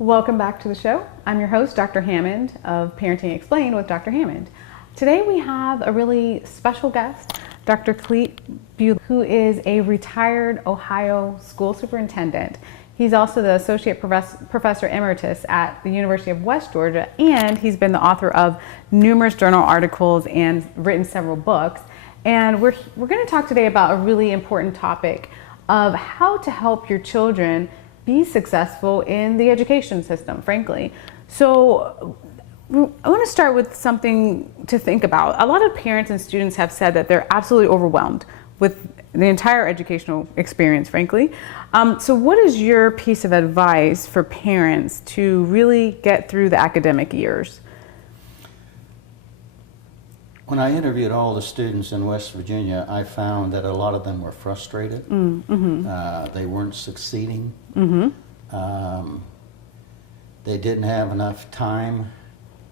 Welcome back to the show. I'm your host, Dr. Hammond of Parenting Explained with Dr. Hammond. Today we have a really special guest, Dr. Clete Bulach, who is a retired Ohio school superintendent. He's also the Associate Professor Emeritus at the University of West Georgia, and he's been the author of numerous journal articles and written several books. And we're going to talk today about a really important topic of how to help your children be successful in the education system, frankly. So I want to start with something to think about. A lot of parents and students have said that they're absolutely overwhelmed with the entire educational experience, frankly. So what is your piece of advice for parents to really get through the academic years? When I interviewed all the students in West Virginia, I found that a lot of them were frustrated. They weren't succeeding. They didn't have enough time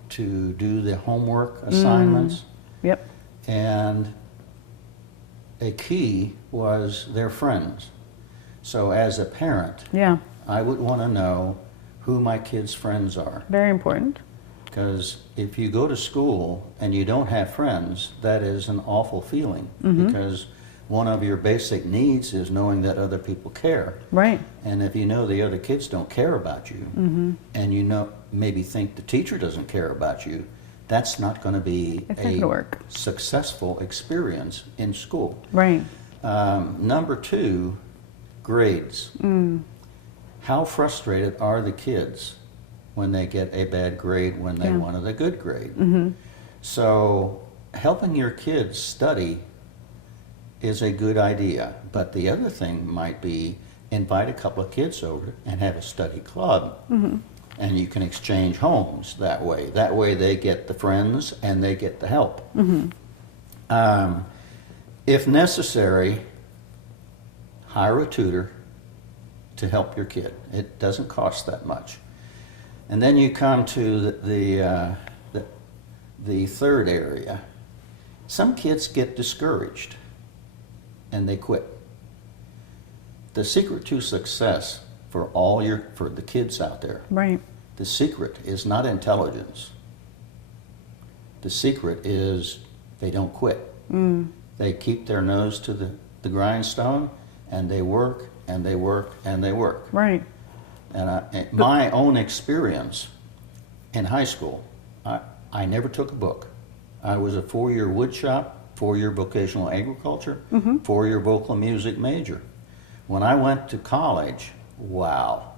to do the homework assignments. Yep. And a key was their friends. So as a parent, I would want to know who my kids' friends are. Very important. Because if you go to school and you don't have friends, that is an awful feeling. Because one of your basic needs is knowing that other people care. Right. And if you know the other kids don't care about you, and you know maybe think the teacher doesn't care about you, that's not going to be a successful experience in school. Right. Number two, grades. How frustrated are the kids when they get a bad grade when they wanted a good grade? So helping your kids study is a good idea, but the other thing might be invite a couple of kids over and have a study club, and you can exchange homes that way. That way they get the friends and they get the help. If necessary, hire a tutor to help your kid. It doesn't cost that much. And then you come to the third area. Some kids get discouraged and they quit. The secret to success for the kids out there, the secret is not intelligence. The secret is they don't quit. They keep their nose to the grindstone, and they work and they work and they work. Right. And my own experience in high school, I never took a book. I was a 4-year wood shop, 4-year vocational agriculture, 4-year vocal music major. When I went to college, wow,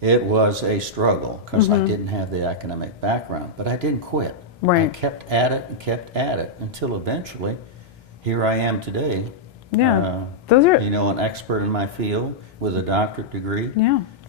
it was a struggle because I didn't have the academic background, but I didn't quit. Right. I kept at it and kept at it until eventually, here I am today. Those are, an expert in my field with a doctorate degree.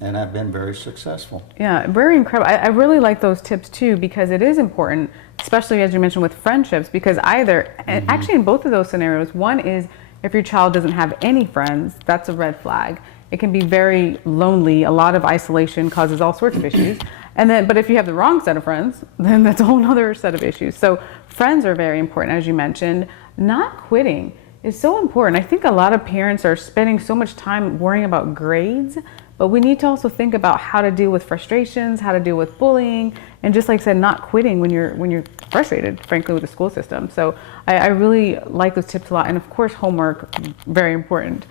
And I've been very successful. Yeah, very incredible. I really like those tips too, because it is important, especially as you mentioned with friendships, because and actually in both of those scenarios, one is if your child doesn't have any friends, that's a red flag. It can be very lonely. A lot of isolation causes all sorts of issues. But if you have the wrong set of friends, then that's a whole other set of issues. So friends are very important, as you mentioned. Not quitting is so important. I think a lot of parents are spending so much time worrying about grades, but we need to also think about how to deal with frustrations, how to deal with bullying, and just like I said, not quitting when you're frustrated, frankly, with the school system. So I really like those tips a lot, and of course, homework, very important.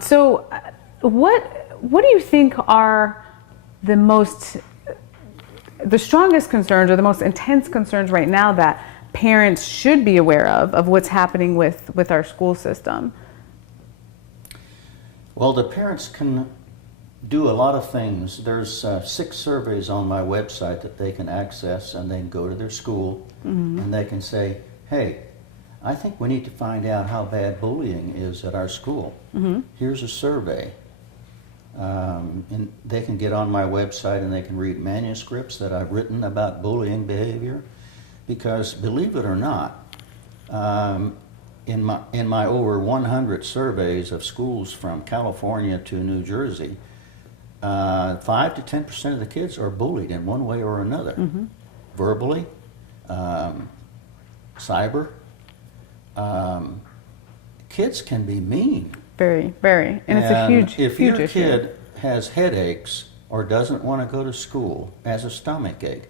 So what do you think are the strongest concerns or the most intense concerns right now that parents should be aware of what's happening with our school system? Well, the parents can do a lot of things. There's 6 surveys on my website that they can access, and they can go to their school and they can say, hey, I think we need to find out how bad bullying is at our school. Here's a survey. And they can get on my website and they can read manuscripts that I've written about bullying behavior. Because believe it or not, in my over 100 surveys of schools from California to New Jersey, 5 to 10% of the kids are bullied in one way or another, verbally, cyber. Kids can be mean. Very, very, and it's a huge, if huge your issue. kid has headaches or doesn't want to go to school, has a stomach ache,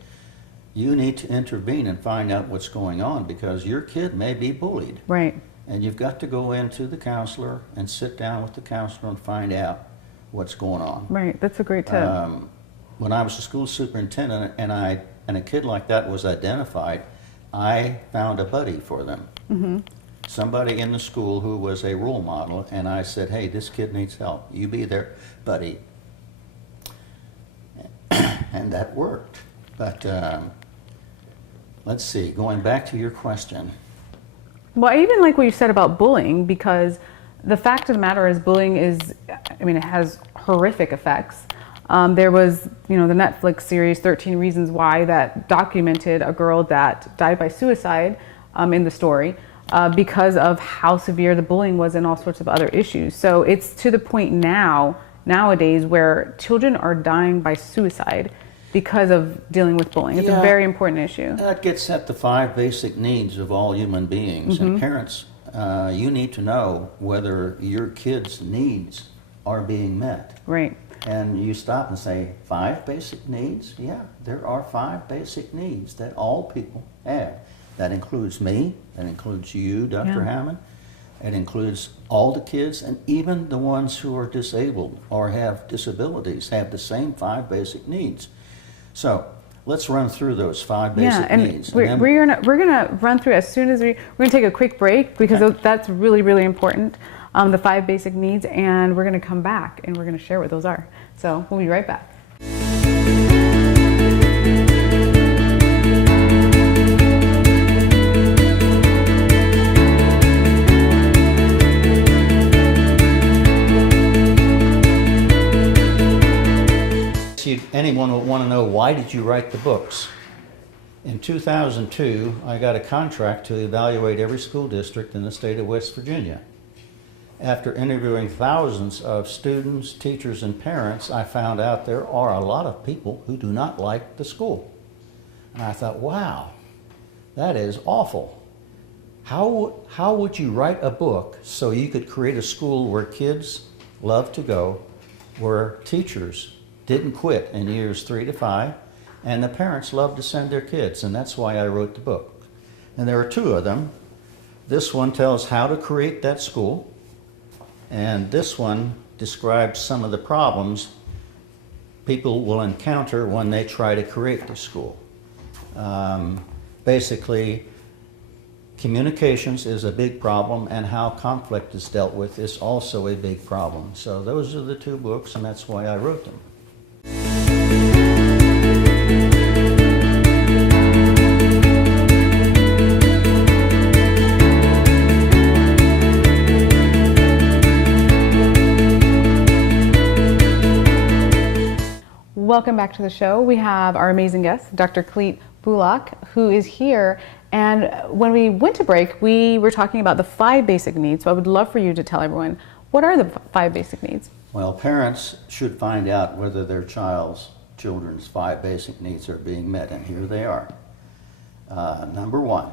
you need to intervene and find out what's going on, because your kid may be bullied. Right. And you've got to go into the counselor and sit down with the counselor and find out what's going on. Right. That's a great tip. When I was a school superintendent and a kid like that was identified, I found a buddy for them. Mm-hmm. Somebody in the school who was a role model, and I said, hey, this kid needs help. You be their buddy. And that worked. But let's see, going back to your question. Well, I even like what you said about bullying, because the fact of the matter is bullying is, I mean, it has horrific effects. There was, the Netflix series 13 Reasons Why that documented a girl that died by suicide in the story because of how severe the bullying was and all sorts of other issues. So it's to the point nowadays where children are dying by suicide because of dealing with bullying. It's a very important issue. That gets at the 5 basic needs of all human beings. Mm-hmm. And parents, you need to know whether your kids' needs are being met. Right. And you stop and say, 5 basic needs? Yeah, there are 5 basic needs that all people have. That includes me, that includes you, Dr. Hammond. It includes all the kids, and even the ones who are disabled or have disabilities have the same 5 basic needs. So let's run through those 5 basic needs. We're gonna run through as soon as we're gonna take a quick break, because that's really, really important. The 5 basic needs, and we're gonna come back and we're gonna share what those are. So we'll be right back. Anyone would want to know, why did you write the books? In 2002, I got a contract to evaluate every school district in the state of West Virginia. After interviewing thousands of students, teachers, and parents, I found out there are a lot of people who do not like the school. And I thought, wow, that is awful. How would you write a book so you could create a school where kids love to go, where teachers didn't quit in years 3 to 5, and the parents loved to send their kids, and that's why I wrote the book. And there are 2 of them. This one tells how to create that school, and this one describes some of the problems people will encounter when they try to create the school. Basically, communications is a big problem, and how conflict is dealt with is also a big problem. So those are the 2 books, and that's why I wrote them. Welcome back to the show. We have our amazing guest, Dr. Clete Bulach, who is here. And when we went to break, we were talking about the 5 basic needs. So I would love for you to tell everyone, what are the 5 basic needs? Well, parents should find out whether their children's 5 basic needs are being met, and here they are. Number 1,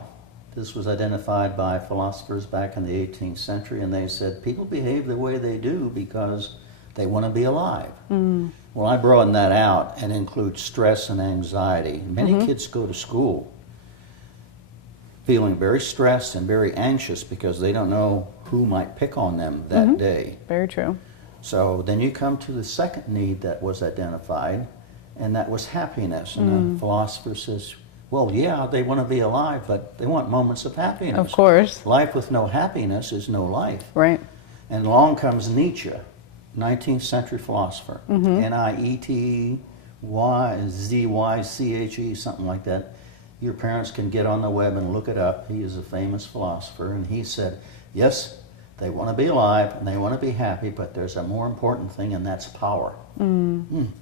this was identified by philosophers back in the 18th century, and they said people behave the way they do because they want to be alive. Well, I broaden that out and include stress and anxiety. Many kids go to school feeling very stressed and very anxious because they don't know who might pick on them that day. Very true. So then you come to the second need that was identified, and that was happiness. And the philosopher says, well, yeah, they want to be alive, but they want moments of happiness. Of course. Life with no happiness is no life. Right. And along comes Nietzsche, 19th century philosopher, Nietzsche, something like that. Your parents can get on the web and look it up. He is a famous philosopher, and he said, yes, they want to be alive and they want to be happy, but there's a more important thing, and that's power. And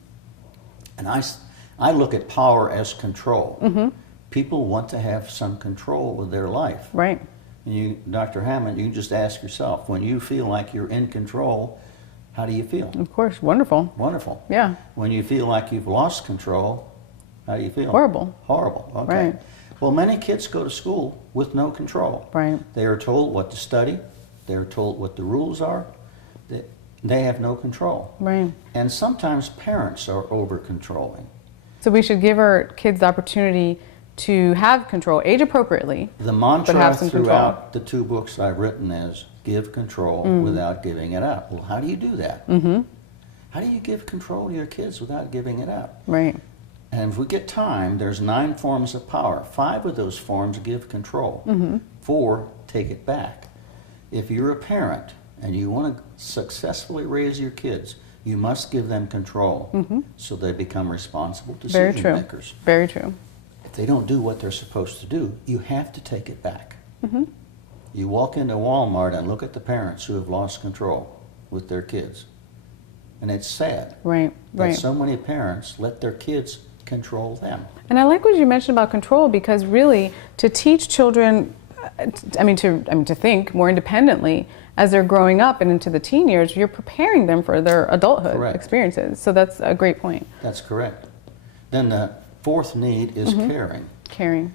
I look at power as control. People want to have some control with their life. Right. And you, Dr. Hammond, you can just ask yourself, when you feel like you're in control, how do you feel? Of course. Wonderful. Wonderful. Yeah. When you feel like you've lost control, how do you feel? Horrible. Horrible. Okay. Right. Well, many kids go to school with no control. Right. They are told what to study. They're told what the rules are. they have no control. Right. And sometimes parents are over-controlling. So we should give our kids the opportunity to have control, age appropriately, The but mantra have some control. throughout the 2 books I've written is give control without giving it up. Well, how do you do that? How do you give control to your kids without giving it up? Right. And if we get time, there's 9 forms of power. 5 of those forms give control. 4 take it back. If you're a parent and you want to successfully raise your kids, you must give them control so they become responsible Very decision true. makers. Very true. If they don't do what they're supposed to do, you have to take it back. You walk into Walmart and look at the parents who have lost control with their kids. And it's sad Right. that Right. so many parents let their kids control them. And I like what you mentioned about control, because really to teach children, to think more independently as they're growing up and into the teen years, you're preparing them for their adulthood Correct. experiences. So that's a great point. That's correct. Then the 4th need is caring. Caring.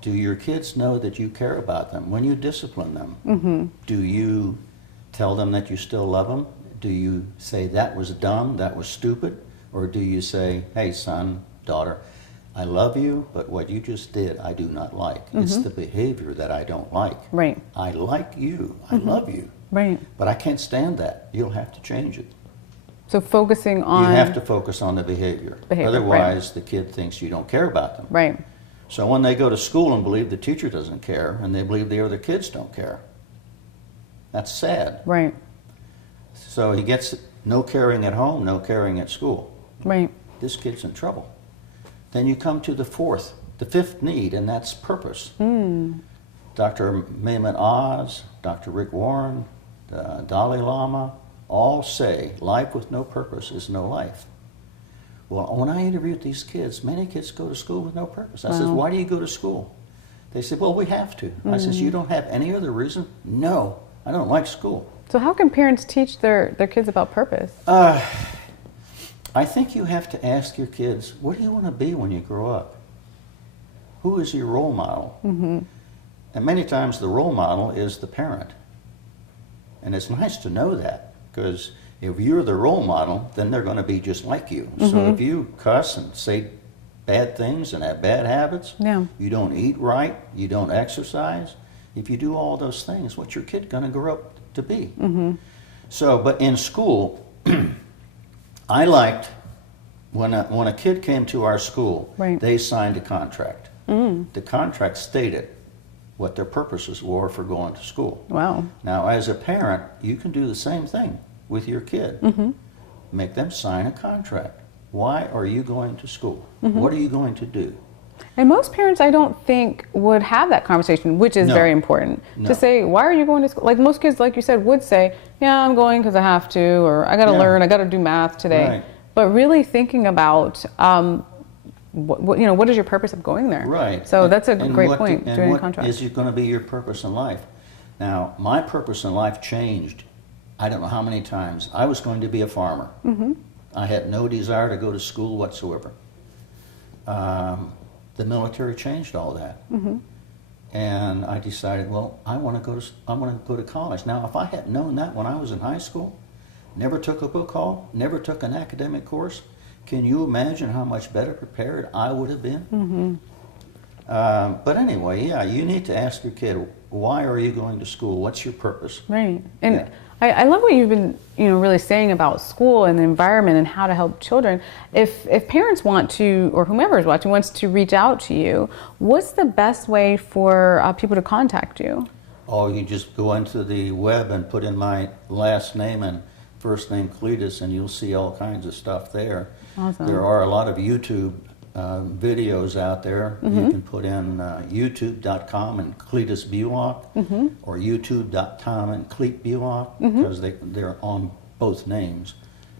Do your kids know that you care about them when you discipline them? Do you tell them that you still love them? Do you say that was dumb, that was stupid? Or do you say, hey son, daughter, I love you, but what you just did I do not like. It's the behavior that I don't like. Right. I like you, I love you, Right. but I can't stand that. You'll have to change it. So focusing on You have to focus on the behavior. Behavior, Otherwise, the kid thinks you don't care about them. Right. So when they go to school and believe the teacher doesn't care, and they believe the other kids don't care, that's sad. Right. So he gets no caring at home, no caring at school. Right. This kid's in trouble. Then you come to the 5th need, and that's purpose. Dr. Mehmet Oz, Dr. Rick Warren, the Dalai Lama, all say life with no purpose is no life. Well, when I interviewed these kids, many kids go to school with no purpose. I said, why do you go to school? They said, well, we have to. I said, you don't have any other reason? No, I don't like school. So how can parents teach their kids about purpose? I think you have to ask your kids, what do you want to be when you grow up? Who is your role model? And many times the role model is the parent. And it's nice to know that, because if you're the role model, then they're going to be just like you. So if you cuss and say bad things and have bad habits, you don't eat right, you don't exercise, if you do all those things, what's your kid going to grow up to be? So, but in school, I liked when a kid came to our school, they signed a contract. The contract stated what their purposes were for going to school. Wow. Now, as a parent, you can do the same thing with your kid. Make them sign a contract. Why are you going to school? What are you going to do? And most parents, I don't think, would have that conversation, which is very important. To say, why are you going to school? Like most kids, like you said, would say, yeah, I'm going because I have to, or I got to learn, I got to do math today. Right. But really thinking about, what is your purpose of going there? Right. So that's a great what point, doing a contract. Is going to be your purpose in life? Now, my purpose in life changed, I don't know how many times. I was going to be a farmer. I had no desire to go to school whatsoever. The military changed all that. And I decided, well, I want to go to college. Now, if I had known that when I was in high school, never took a book haul, never took an academic course, can you imagine how much better prepared I would have been? But anyway, yeah, you need to ask your kid, why are you going to school? What's your purpose? Right. And I love what you've been, really saying about school and the environment and how to help children. If parents want to, or whomever is watching wants to reach out to you, what's the best way for people to contact you? Oh, you just go into the web and put in my last name and first name Cletus, and you'll see all kinds of stuff there. Awesome. There are a lot of YouTube videos out there. You can put in youtube.com and Cletus Bulach, or youtube.com and Clete Bulach, because they're on both names.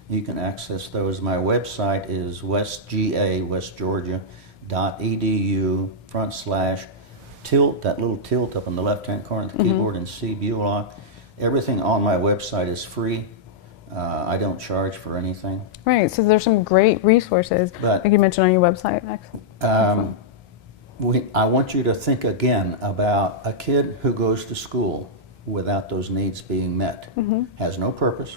You can access those. My website is westga.edu/tilt, that little tilt up in the left-hand corner of the keyboard, and C. Bulach. Everything on my website is free. I don't charge for anything. Right, so there's some great resources, But, like you mentioned on your website. Excellent. I want you to think again about a kid who goes to school without those needs being met, has no purpose,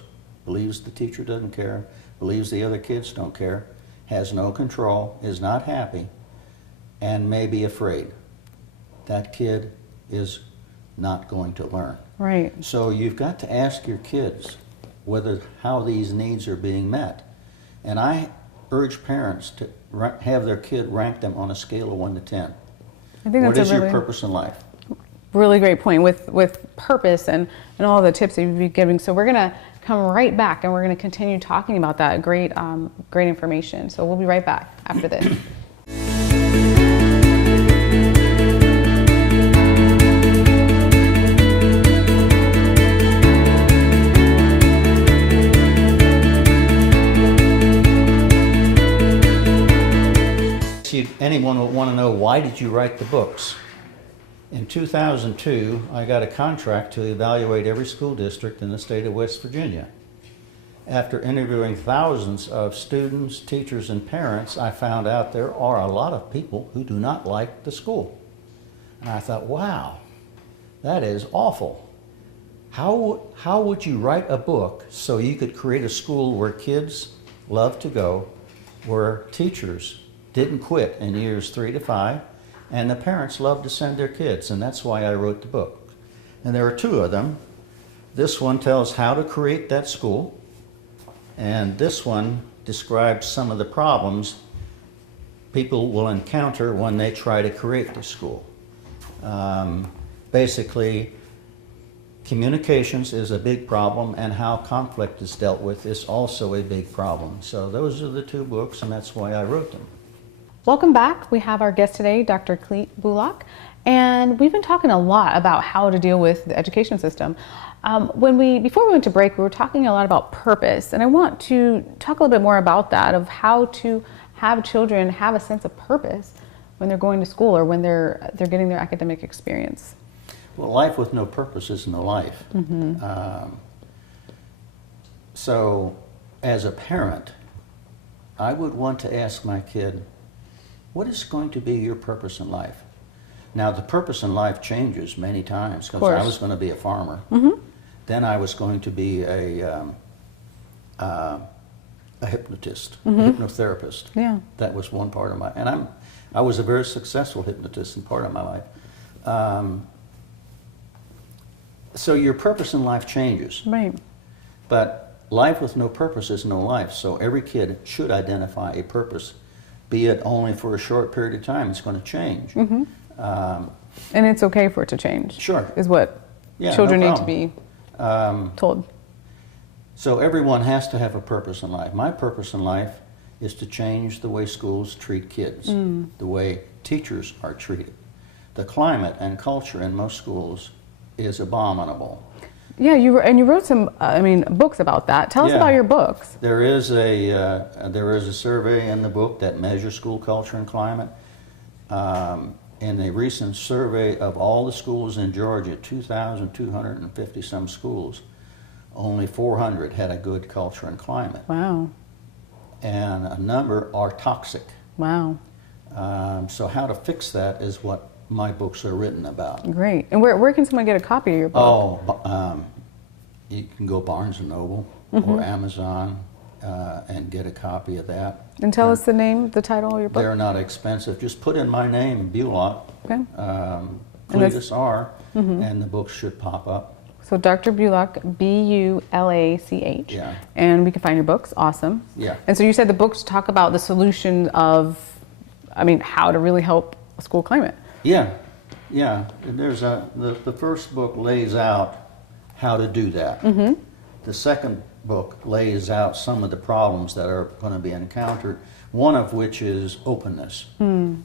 believes the teacher doesn't care, believes the other kids don't care, has no control, is not happy, and may be afraid, that kid is not going to learn. Right. So you've got to ask your kids how these needs are being met. And I urge parents to have their kid rank them on a scale of 1 to 10. I think What that's is a your really, purpose in life? really great point with purpose and all the tips that you've been giving. So we're going to come right back and we're going to continue talking about that great information. So we'll be right back after this. Anyone would want to know, why did you write the books? In 2002, I got a contract to evaluate every school district in the state of West Virginia. After interviewing thousands of students, teachers, and parents, I found out there are a lot of people who do not like the school. And I thought, wow, that is awful. How would you write a book so you could create a school where kids love to go, where teachers didn't quit in years 3 to 5, and the parents loved to send their kids, and that's why I wrote the book. And there are 2 of them. This one tells how to create that school, and this one describes some of the problems people will encounter when they try to create the school. Basically, communications is a big problem, and how conflict is dealt with is also a big problem. So those are the 2 books, and that's why I wrote them. Welcome back. We have our guest today, Dr. Clete Bulach, and we've been talking a lot about how to deal with the education system. Before we went to break, we were talking a lot about purpose, and I want to talk a little bit more about that, of how to have children have a sense of purpose when they're going to school or when they're getting their academic experience. Well, life with no purpose is no life. Mm-hmm. So, as a parent, I would want to ask my kid, what is going to be your purpose in life? Now, the purpose in life changes many times, because I was going to be a farmer. Mm-hmm. Then I was going to be a hypnotist, mm-hmm. a hypnotherapist. Yeah. That was one part of my, and I was a very successful hypnotist in part of my life. So your purpose in life changes. Right. But life with no purpose is no life. So every kid should identify a purpose, be it only for a short period of time. It's going to change. Mm-hmm. And it's okay for it to change. Sure. Is what children need to be told. So everyone has to have a purpose in life. My purpose in life is to change the way schools treat kids, the way teachers are treated. The climate and culture in most schools is abominable. Yeah, you wrote some books about that. Tell us about your books. There is a survey in the book that measures school culture and climate. In a recent survey of all the schools in Georgia, 2,250 some schools, only 400 had a good culture and climate. Wow. And a number are toxic. Wow. So how to fix that is what my books are written about. Great. And where can someone get a copy of your book? Oh, you can go Barnes & Noble or Amazon and get a copy of that. And tell us the title of your book. They're not expensive. Just put in my name, Bulach, Cletus R, and the book should pop up. So Dr. Bulach, B-U-L-A-C-H. Yeah. And we can find your books. Awesome. Yeah. And so you said the books talk about the solution of, how to really help a school climate. Yeah. Yeah. There's the first book lays out how to do that. Mm-hmm. The second book lays out some of the problems that are going to be encountered, one of which is openness. And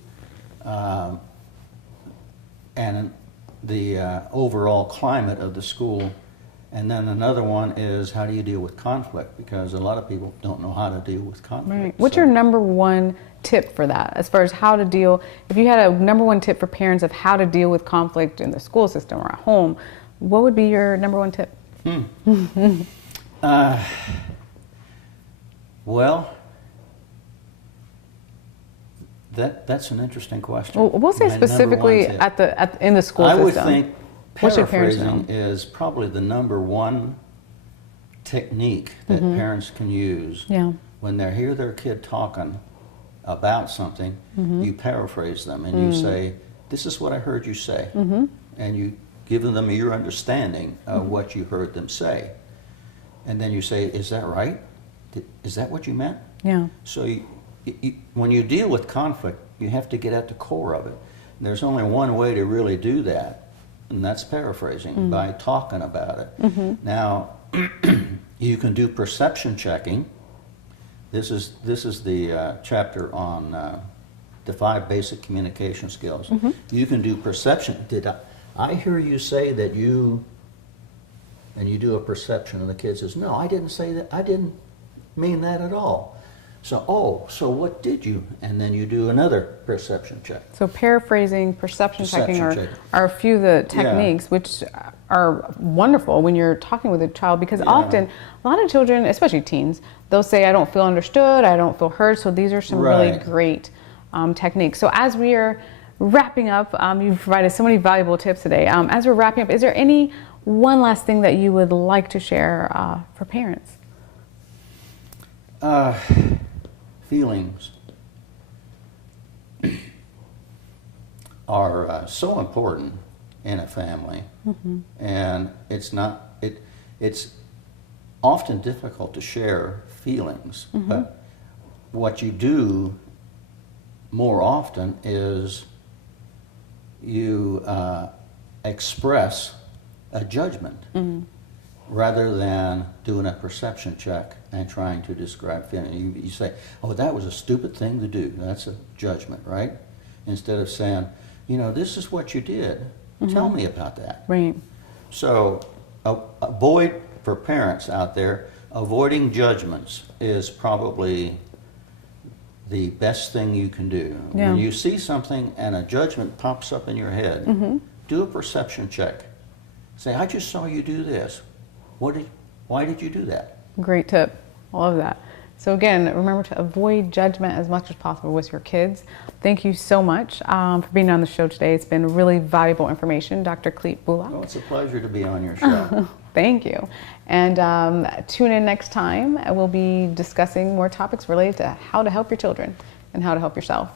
the overall climate of the school. And then another one is, how do you deal with conflict? Because a lot of people don't know how to deal with conflict. Right. What's your number one tip for that, as far as how to deal, if you had a number one tip for parents of how to deal with conflict in the school system or at home, what would be your number one tip? Well, that's an interesting question. Well, we'll say specifically in the school system. I would think paraphrasing is probably the number one technique that parents can use. Yeah. When they hear their kid talking about something, you paraphrase them and you say, "This is what I heard you say," and you give them your understanding of what you heard them say, and then you say, "Is that right? Is that what you meant?" Yeah. So when you deal with conflict, you have to get at the core of it. And there's only one way to really do that, and that's paraphrasing, by talking about it. Now, you can do perception checking. This is the chapter on the 5 basic communication skills. You can do perception. Did I hear you say that you, and you do a perception, and the kid says, "No, I didn't say that. I didn't mean that at all." So, so what did you? And then you do another perception check. So paraphrasing, perception checking checking. are a few of the techniques which are wonderful when you're talking with a child, because often a lot of children, especially teens, they'll say, "I don't feel understood, I don't feel heard." So these are some really great techniques. So as we are wrapping up, you've provided so many valuable tips today. As we're wrapping up, is there any one last thing that you would like to share for parents? Feelings are so important in a family, and it's often difficult to share feelings, but what you do more often is you express a judgment rather than doing a perception check and trying to describe feeling. You say, "Oh, that was a stupid thing to do." That's a judgment, right? Instead of saying, "This is what you did. Tell me about that." Right. So avoid, for parents out there, avoiding judgments is probably the best thing you can do. Yeah. When you see something and a judgment pops up in your head, do a perception check. Say, "I just saw you do this. Why did you do that?" Great tip. I love that. So again, remember to avoid judgment as much as possible with your kids. Thank you so much for being on the show today. It's been really valuable information, Dr. Clete Bulach. Oh, it's a pleasure to be on your show. Thank you. And tune in next time. We'll be discussing more topics related to how to help your children and how to help yourself.